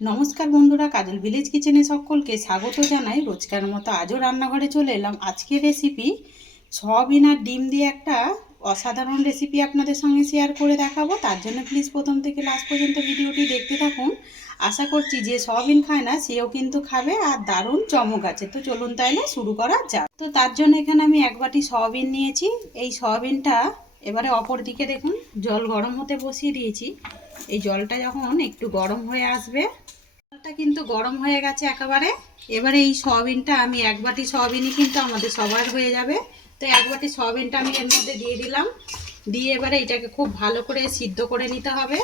নমস্কার বন্ধুরা, কাজল ভিলেজ কিচেনে সকলকে স্বাগত জানাই। রোজকার মতো আজও রান্নাঘরে চলে এলাম। আজকের রেসিপি সয়াবিন আর ডিম দিয়ে একটা অসাধারণ রেসিপি আপনাদের সঙ্গে শেয়ার করে দেখাবো। তার জন্য প্লিজ প্রথম থেকে লাস্ট পর্যন্ত ভিডিওটি দেখতে থাকুন। আশা করছি যে সয়াবিন খায় না, সেও কিন্তু খাবে আর দারুণ চমক আছে। তো চলুন তাইলে শুরু করা যাক। তো তার জন্য এখানে আমি এক বাটি সয়াবিন নিয়েছি। এই সয়াবিনটা এবারে অপর দিকে দেখুন, জল গরম হতে বসিয়ে দিয়েছি। এই জলটা যখন একটু গরম হয়ে আসবে, জলটা কিন্তু গরম হয়ে গেছে একেবারে। এবারে এই সয়াবিনটা আমি এক বাটি সয়াবিনই কিন্তু আমাদের সবার হয়ে যাবে। তো এক বাটি সয়াবিনটা আমি এর মধ্যে দিয়ে দিলাম। দিয়ে এবারে এটাকে খুব ভালো করে সিদ্ধ করে নিতে হবে।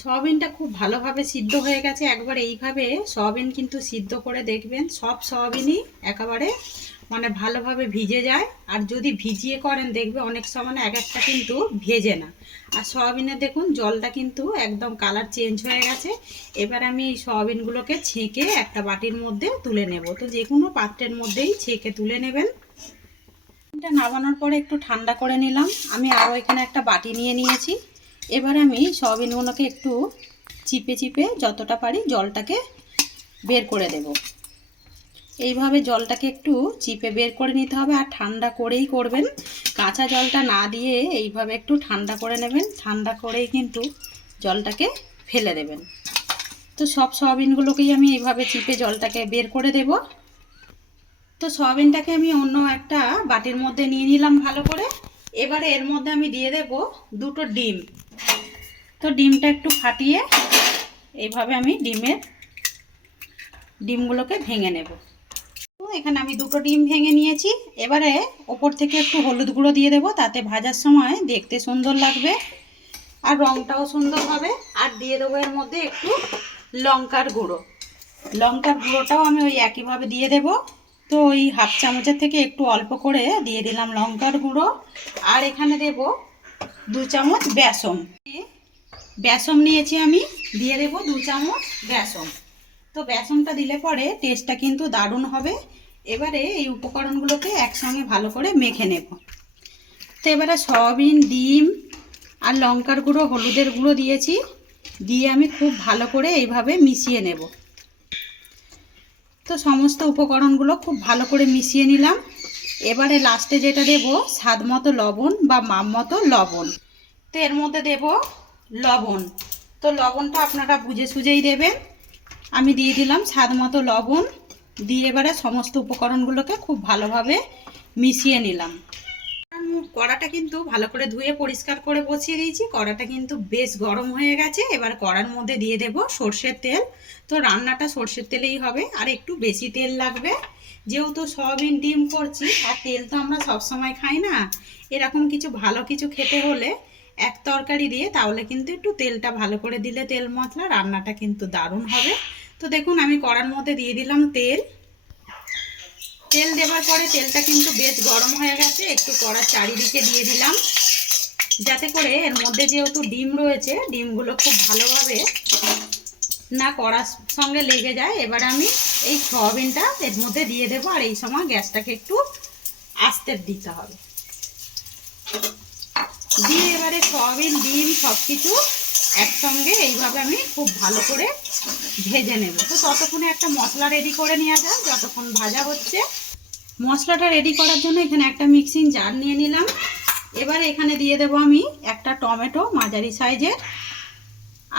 সয়াবিনটা খুব ভালোভাবে সিদ্ধ হয়ে গেছে। একবার এইভাবে সয়াবিন কিন্তু সিদ্ধ করে দেখবেন। সব সয়াবিনই একেবারে মানে ভালোভাবে ভিজে যায়। আর যদি ভিজিয়ে করেন, দেখবে অনেক সময় এক একটা কিন্তু ভেজে না। আর সয়াবিনের দেখুন, জলটা কিন্তু একদম কালার চেঞ্জ হয়ে গেছে। এবার আমি এই সয়াবিনগুলোকে ছেঁকে একটা বাটির মধ্যে তুলে নেব। তো যে কোনো পাত্রের মধ্যেই ছেঁকে তুলে নেবেন। এটা নামানোর পরে একটু ঠান্ডা করে নিলাম। আমি আরও এখানে একটা বাটি নিয়ে নিয়েছি। এবার আমি সয়াবিনগুলোকে একটু চিপে চিপে যতটা পারি জলটাকে বের করে দেব। এইভাবে জলটাকে একটু চিপে বের করে নিতে হবে আর ঠান্ডা করেই করবেন। কাঁচা জলটা না দিয়ে এইভাবে একটু ঠান্ডা করে নেবেন। ঠান্ডা করেই কিন্তু জলটাকে ফেলে দেবেন। তো সব সয়াবিনগুলোকেই আমি এইভাবে চিপে জলটাকে বের করে দেব। তো সয়াবিনটাকে আমি অন্য একটা বাটির মধ্যে নিয়ে নিলাম ভালো করে। এবারে এর মধ্যে আমি দিয়ে দেব দুটো ডিম। তো ডিমটা একটু ফাটিয়ে এইভাবে আমি ডিমের ডিমগুলোকে ভেঙে নেব। এখানে আমি দুটো ডিম ভেঙে নিয়েছি। এবারে ওপর থেকে একটু হলুদ গুঁড়ো দিয়ে দেবো, তাতে ভাজার সময় দেখতে সুন্দর লাগবে আর রঙটাও সুন্দর হবে। আর দিয়ে দেবো এর মধ্যে একটু লঙ্কার গুঁড়ো। লঙ্কার গুঁড়োটাও আমি ওই একইভাবে দিয়ে দেব। তো ওই হাফ চামচের থেকে একটু অল্প করে দিয়ে দিলাম লঙ্কার গুঁড়ো। আর এখানে দেব দু চামচ বেসম বেসম নিয়েছি আমি, দিয়ে দেবো দু চামচ বেসম তো বেসনটা দিলে পরে টেস্টটা কিন্তু দারুণ হবে। এবারে এই উপকরণগুলোকে একসঙ্গে ভালো করে মেখে নেব। তো এবারে সয়াবিন, ডিম আর লঙ্কার গুঁড়ো, হলুদের গুঁড়ো দিয়েছি। দিয়ে আমি খুব ভালো করে এইভাবে মিশিয়ে নেব। তো সমস্ত উপকরণগুলো খুব ভালো করে মিশিয়ে নিলাম। এবারে লাস্টে যেটা দেব, স্বাদ মতো লবণ বা মাপ মতো লবণ। তো এর মধ্যে দেব লবণ। তো লবণটা আপনারা বুঝে সুঝেই দেবেন। আমি দিয়ে দিলাম স্বাদ মতো লবণ। দিয়ে এবারে সমস্ত উপকরণগুলোকে খুব ভালোভাবে মিশিয়ে নিলাম। কড়াটা কিন্তু ভালো করে ধুয়ে পরিষ্কার করে বসিয়ে দিয়েছি। কড়াটা কিন্তু বেশ গরম হয়ে গেছে। এবার কড়ার মধ্যে দিয়ে দেব সর্ষের তেল। তো রান্নাটা সর্ষের তেলেই হবে। আর একটু বেশি তেল লাগবে। যেহেতু সয়াবিন, ডিম করছি, আর তেল তো আমরা সবসময় খাই না, এরকম কিছু ভালো কিছু খেতে হলে এক তরকারি দিয়ে তাহলে কিন্তু একটু তেলটা ভালো করে দিলে তেল মশলা, রান্নাটা কিন্তু দারুণ হবে। তো দেখুন, আমি কড়ার মধ্যে দিয়ে দিলাম তেল। তেল দেওয়ার পরে তেলটা কিন্তু বেশ গরম হয়ে গেছে। একটু কড়ার চারিদিকে দিয়ে দিলাম। যাতে করে এর মধ্যে যেহেতু ডিম রয়েছে, ডিমগুলো খুব ভালোভাবে না কড়ার সঙ্গে লেগে যায়। এবার আমি এই সয়াবিনটা এর মধ্যে দিয়ে দেবো, আর এই সময় গ্যাসটাকে একটু আস্তে দিতে হবে। দিয়ে এবারে সয়াবিন, ডিম সব কিছু একসঙ্গে এইভাবে আমি খুব ভালো করে ভেজে নেব। তো ততক্ষণে একটা মশলা রেডি করে নেওয়া যাক, যতক্ষণ ভাজা হচ্ছে। মশলাটা রেডি করার জন্য এখানে একটা মিক্সিং জার নিয়ে নিলাম। এবার এখানে দিয়ে দেব আমি একটা টমেটো মাঝারি সাইজের।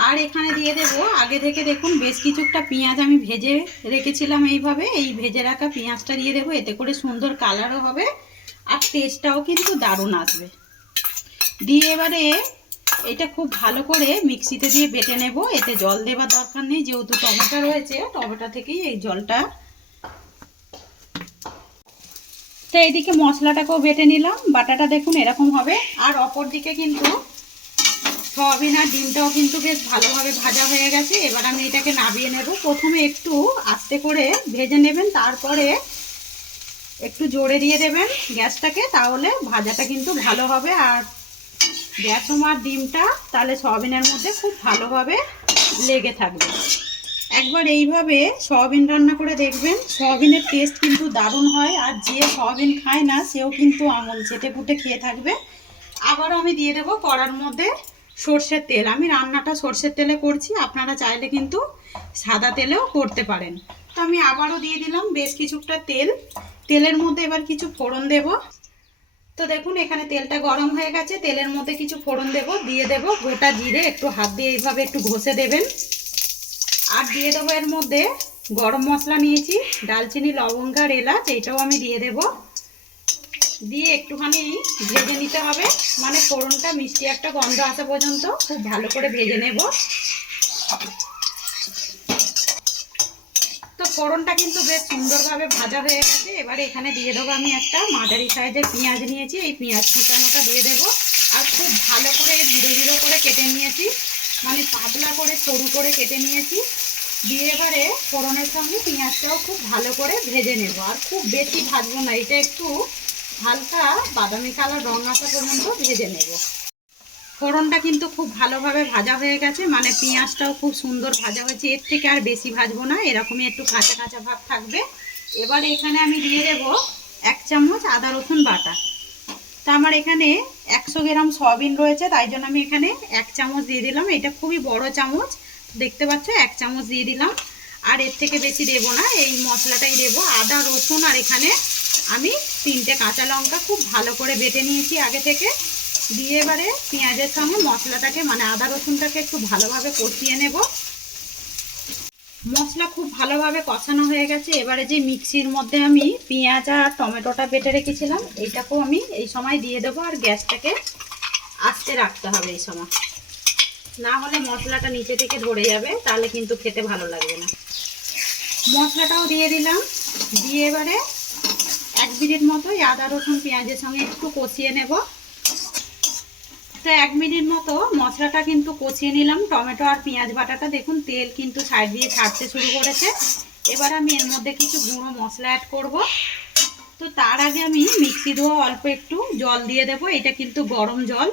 আর এখানে দিয়ে দেব, আগে থেকে দেখুন বেশ কিছুটা পেঁয়াজ আমি ভেজে রেখেছিলাম এইভাবে। এই ভেজে রাখা পেঁয়াজটা দিয়ে দেবো, এতে করে সুন্দর কালারও হবে। আর টেস্টটাও কিন্তু দারুণ আসবে। দিয়ে এবারে এটা খুব ভালো করে মিক্সিতে দিয়ে বেটে নেব। এতে জল দেবার দরকার নেই, যেহেতু টমেটো রয়েছে, টমেটো থেকেই এই জলটা। তো এইদিকে মশলাটাকেও বেটে নিলাম, বাটাটা দেখুন এরকম হবে। আর অপর দিকে কিন্তু সয়াবিন আর ডিমটাও কিন্তু বেশ ভালোভাবে ভাজা হয়ে গেছে। এবার আমি এটাকে নাবিয়ে নেব। প্রথমে একটু আস্তে করে ভেজে নেবেন, তারপরে একটু জোরে দিয়ে দেবেন গ্যাসটাকে, তাহলে ভাজাটা কিন্তু ভালো হবে। আর বেসম আর ডিমটা তাহলে সয়াবিনের মধ্যে খুব ভালোভাবে লেগে থাকবে। একবার এইভাবে সয়াবিন রান্না করে দেখবেন, সয়াবিনের টেস্ট কিন্তু দারুণ হয়, আর যে সয়াবিন খায় না, সেও কিন্তু আঙুল চেটে পুটে খেয়ে থাকবে। আবারও আমি দিয়ে দেবো কড়ার মধ্যে সর্ষের তেল। আমি রান্নাটা সর্ষের তেলে করছি, আপনারা চাইলে কিন্তু সাদা তেলেও করতে পারেন। তো আমি আবারও দিয়ে দিলাম বেশ কিছুটা তেল। তেলের মধ্যে এবার কিছু ফোড়ন দেব। তো দেখুন, এখানে তেলটা গরম হয়ে গেছে। তেলের মধ্যে কিছু ফোড়ন দেব, দিয়ে দেব গোটা জিরে, একটু হাত দিয়ে এইভাবে একটু ঘষে দেবেন। আর দিয়ে দেবো এর মধ্যে গরম মশলা নিয়েছি, ডালচিনি, লবঙ্গ আর এলাচ, এইটাও আমি দিয়ে দেব। দিয়ে একটুখানি ভেজে নিতে হবে মানে ফোড়নটা মিষ্টি একটা গন্ধ আসা পর্যন্ত, খুব ভালো করে ভেজে নেব। ফোড়নটা কিন্তু বেশ সুন্দরভাবে ভাজা হয়ে গেছে। এবারে এখানে দিয়ে দেবো আমি একটা মাঝারি সাইজের পেঁয়াজ নিয়েছি। এই পেঁয়াজ কুচানোটা দিয়ে দেবো। আর খুব ভালো করে ধীরে ধীরে করে কেটে নিয়েছি। মানে পাতলা করে সরু করে কেটে নিয়েছি। দিয়ে এবারে ফোড়নের সঙ্গে পেঁয়াজটাও খুব ভালো করে ভেজে নেব। আর খুব বেশি ভাজবো না, এটা একটু হালকা বাদামি কালার রং আসা পর্যন্ত ভেজে নেব। ফোড়নটা কিন্তু খুব ভালোভাবে ভাজা হয়ে গেছে মানে পেঁয়াজটাও খুব সুন্দর ভাজা হয়েছে। এর থেকে আর বেশি ভাজবো না, এরকমই একটু কাঁচা কাঁচা ভাব থাকবে। এবার এখানে আমি দিয়ে দেব এক চামচ আদা রসুন বাটা। তা আমার এখানে একশো গ্রাম সয়াবিন রয়েছে, তাই জন্য আমি এখানে এক চামচ দিয়ে দিলাম। এটা খুবই বড় চামচ, দেখতে পাচ্ছ? এক চামচ দিয়ে দিলাম। আর এর থেকে বেশি দেবো না, এই মশলাটাই দেবো। আদা, রসুন আর এখানে আমি তিনটে কাঁচা লঙ্কা খুব ভালো করে বেটে নিয়েছি আগে থেকে। দিয়ে এবারে পেঁয়াজের সঙ্গে মশলাটাকে মানে আদা রসুনটাকে একটু ভালোভাবে কষিয়ে নেব। মশলা খুব ভালোভাবে কষানো হয়ে গেছে। এবারে যে মিক্সির মধ্যে আমি পেঁয়াজ আর টমেটোটা বেটে রেখেছিলাম এইটাকেও আমি এই সময় দিয়ে দেবো আর গ্যাসটাকে আস্তে রাখতে হবে এই সময়। না হলে মশলাটা নিচে থেকে ধরে যাবে, তাহলে কিন্তু খেতে ভালো লাগবে না। মশলাটাও দিয়ে দিলাম। দিয়ে এবারে এক মিনিট মতো আদা রসুন পেঁয়াজের সঙ্গে একটু কষিয়ে নেব। তো এক মিনিট মতো মশলাটা কিন্তু কষিয়ে নিলাম। টমেটো আর পেঁয়াজ বাটাটা দেখুন, তেল কিন্তু সাইড দিয়ে ছাড়তে শুরু করেছে। এবার আমি এর মধ্যে কিছু গুঁড়ো মশলা অ্যাড করব। তো তার আগে আমি মিক্সি ধোয়া অল্প একটু জল দিয়ে দেব, এটা কিন্তু গরম জল।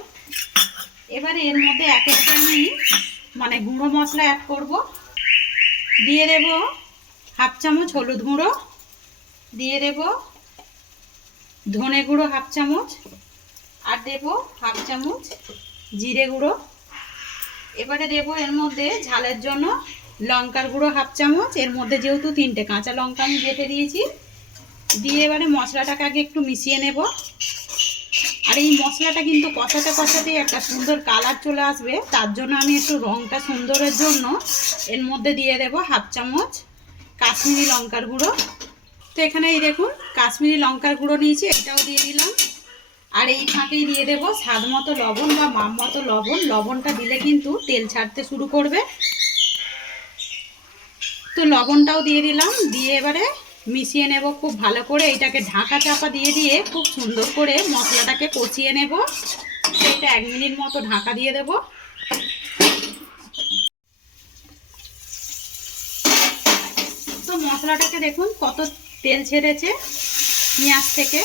এবার এর মধ্যে এক একটা আমি মানে গুঁড়ো মশলা অ্যাড করব। দিয়ে দেব হাফ চামচ হলুদ গুঁড়ো। দিয়ে দেব ধনে গুঁড়ো হাফ চামচ। আর দেব হাফ চামচ জিরে গুঁড়ো। এবারে দেব এর মধ্যে ঝালের জন্য লঙ্কার গুঁড়ো হাফ চামচ। এর মধ্যে যেহেতু তিনটে কাঁচা লঙ্কা আমি বেটে দিয়েছি। দিয়ে এবারে মশলাটাকে আগে একটু মিশিয়ে নেব। আর এই মশলাটা কিন্তু কষাতে কষাতেই একটা সুন্দর কালার চলে আসবে। তার জন্য আমি একটু রঙটা সুন্দরের জন্য এর মধ্যে দিয়ে দেব হাফ চামচ কাশ্মীরি লঙ্কার গুঁড়ো। তো এখানে এই দেখুন, কাশ্মীরি লঙ্কার গুঁড়ো নিয়েছি, এটাও দিয়ে দিলাম। আর এই ফাঁকেই দিয়ে দেবো স্বাদ মতো লবণ বা মাম মতো লবণ। লবণটা দিলে কিন্তু তেল ছাড়তে শুরু করবে। তো লবণটাও দিয়ে দিলাম। দিয়ে এবারে মিশিয়ে নেব খুব ভালো করে। এটাকে ঢাকা চাপা দিয়ে দিয়ে খুব সুন্দর করে মশলাটাকে কচিয়ে নেব। এটা এক মিনিট মতো ঢাকা দিয়ে দেব। তো মশলাটাকে দেখুন কত তেল ছেড়েছে পেঁয়াজ থেকে।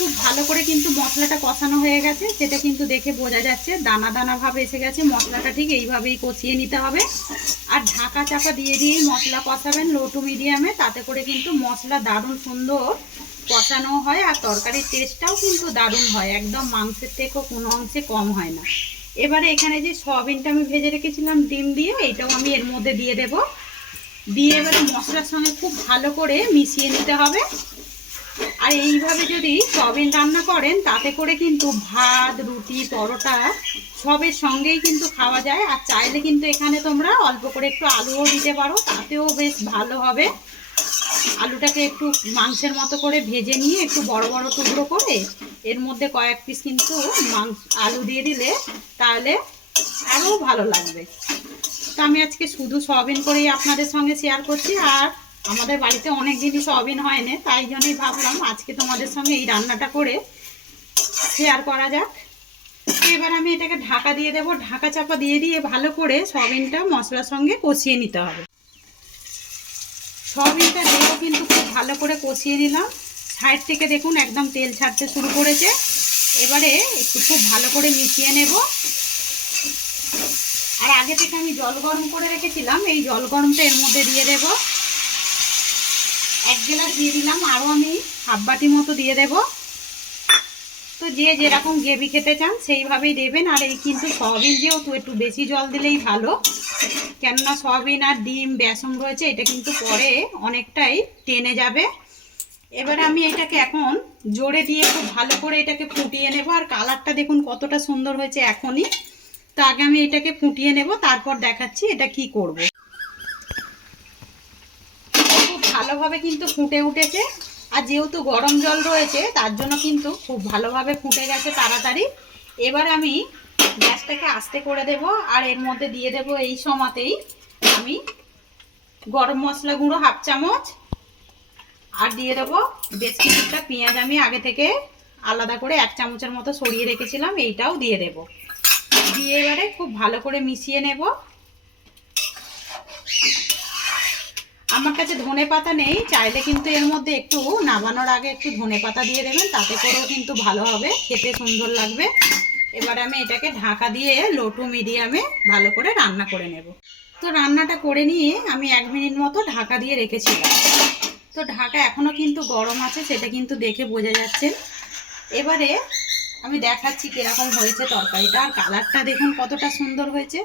খুব ভালো করে কিন্তু মশলাটা কষানো হয়ে গেছে, সেটা কিন্তু দেখে বোঝা যাচ্ছে, দানা দানা ভাব এসে গেছে, মশলাটা ঠিক এইভাবেই কষিয়ে নিতে হবে। আর ঢাকা চাপা দিয়ে দিয়েই মশলা কষাবেন লো টু মিডিয়ামে তাতে করে কিন্তু মশলা দারুণ সুন্দর কষানো হয়, আর তরকারির টেস্টটাও কিন্তু দারুণ হয়, একদম মাংসের থেকেও কোনো অংশে কম হয় না। এবারে এখানে যে সয়াবিনটা আমি ভেজে রেখেছিলাম ডিম দিয়ে এইটাও আমি এর মধ্যে দিয়ে দেব। দিয়ে এবারে মশলার সঙ্গে খুব ভালো করে মিশিয়ে নিতে হবে। আর এইভাবে যদি সয়াবিন রান্না করেন, তাতে করে কিন্তু ভাত, রুটি, পরোটা সবের সঙ্গেই কিন্তু খাওয়া যায়। আর চাইলে কিন্তু এখানে তোমরা অল্প করে একটু আলুও দিতে পারো, তাতেও বেশ ভালো হবে। আলুটাকে একটু মাংসের মতো করে ভেজে নিয়ে একটু বড় বড় টুকরো করে এর মধ্যে কয়েক পিস কিন্তু মাংস, আলু দিয়ে দিলে তাহলে আরও ভালো লাগবে। তো আমি আজকে শুধু সয়াবিন করেই আপনাদের সঙ্গে শেয়ার করছি। আর আমাদের বাড়িতে অনেক জিনিস সয়াবিন হয় না তাই জন্যই ভাবলাম আজকে তোমাদের সঙ্গে এই রান্নাটা করে শেয়ার করা যাক। এবার আমি এটাকে ঢাকা দিয়ে দেবো, ঢাকা চাপা দিয়ে দিয়ে ভালো করে সয়াবিনটা মশলার সঙ্গে কষিয়ে নিতে হবে। সয়াবিনটা দিয়েও কিন্তু খুব ভালো করে কষিয়ে নিলাম। সাইড থেকে দেখুন একদম তেল ছাড়তে শুরু করেছে। এবারে একটু খুব ভালো করে মিশিয়ে নেব। আর আগে থেকে আমি জল গরম করে রেখেছিলাম, এই জল গরমটা এর মধ্যে দিয়ে দেব। এক গ্লাস দিয়ে দিলাম আরও আমি হাফ বাটি মতো দিয়ে দেব। তো যে যেরকম গ্রেভি খেতে চান, সেইভাবেই দেবেন। আর এই কিন্তু সয়াবিন যেহেতু, একটু বেশি জল দিলেই ভালো। কেননা সয়াবিন আর ডিম, বেসন রয়েছে, এটা কিন্তু পরে অনেকটাই টেনে যাবে। এবারে আমি এটাকে এখন জোরে দিয়ে খুব ভালো করে এটাকে ফুটিয়ে নেব। আর কালারটা দেখুন কতটা সুন্দর হয়েছে এখনই। তো আগে আমি এটাকে ফুটিয়ে নেব, তারপর দেখাচ্ছি এটা কি করব খুব ভালোভাবে কিন্তু ফুটে উঠেছে। আর যেহেতু গরম জল রয়েছে, তার জন্য কিন্তু খুব ভালোভাবে ফুটে গেছে তাড়াতাড়ি। এবার আমি গ্যাসটাকে আস্তে করে দেব, আর এর মধ্যে দিয়ে দেব এই সময়তেই আমি গরম মশলা গুঁড়ো হাফ চামচ, আর দিয়ে দেবো বেশ কিছুটা পেঁয়াজ। আমি আগে থেকে আলাদা করে এক চামচের মতো সরিয়ে রেখেছিলাম, এইটাও দিয়ে দেব। দিয়ে এবারে খুব ভালো করে মিশিয়ে নেব। আমার কাছে ধনে পাতা নেই, চাইলে কিন্তু এর মধ্যে একটু নামানোর আগে একটু ধনে পাতা দিয়ে দেবেন, তাতে করেও কিন্তু ভালো হবে, খেতে সুন্দর লাগবে। এবারে আমি এটাকে ঢাকা দিয়ে লো টু মিডিয়ামে ভালো করে রান্না করে নেব। তো রান্নাটা করে নিয়ে আমি এক মিনিট মতো ঢাকা দিয়ে রেখেছিলাম। তো ঢাকা এখনও কিন্তু গরম আছে, সেটা কিন্তু দেখে বোঝা যাচ্ছে। এবারে আমি দেখাচ্ছি কীরকম হয়েছে তরকারিটা। আর কালারটা দেখুন কতটা সুন্দর হয়েছে।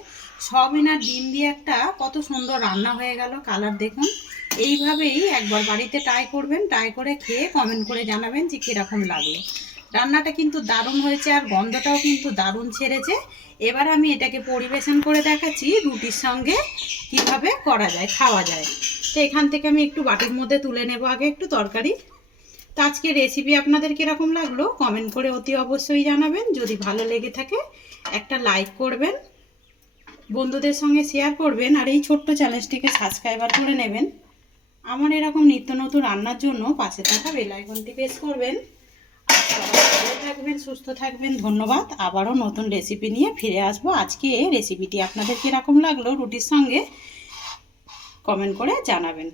সবিন আর ডিম দিয়ে একটা কত সুন্দর রান্না হয়ে গেল কালার দেখুন। এইভাবেই একবার বাড়িতে ট্রাই করবেন ট্রাই করে খেয়ে কমেন্ট করে জানাবেন যে কীরকম লাগল। রান্নাটা কিন্তু দারুণ হয়েছে আর গন্ধটাও কিন্তু দারুণ ছেড়েছে। এবার আমি এটাকে পরিবেশন করে দেখাচ্ছি রুটির সঙ্গে কীভাবে করা যায়, খাওয়া যায়। তো এখান থেকে আমি একটু বাটির মধ্যে তুলে নেব আগে একটু তরকারি। তো আজকে রেসিপি আপনাদের কীরকম লাগল? কমেন্ট করে অতি অবশ্যই জানাবেন। যদি ভালো লেগে থাকে, একটা লাইক করবেন, বন্ধুদের সঙ্গে শেয়ার করবেন, আর এই ছোট্ট চ্যানেলটিকে সাবস্ক্রাইবার করে নেবেন। আমার এরকম নিত্য নতুন রান্নার জন্য পাশে থাকা বেল আইকনটি প্রেস করবেন। ভালো থাকবেন, সুস্থ থাকবেন। ধন্যবাদ। আবারও নতুন রেসিপি নিয়ে ফিরে আসব। আজকে রেসিপিটি আপনাদের কীরকম লাগল, রুটির সঙ্গে কমেন্ট করে জানাবেন।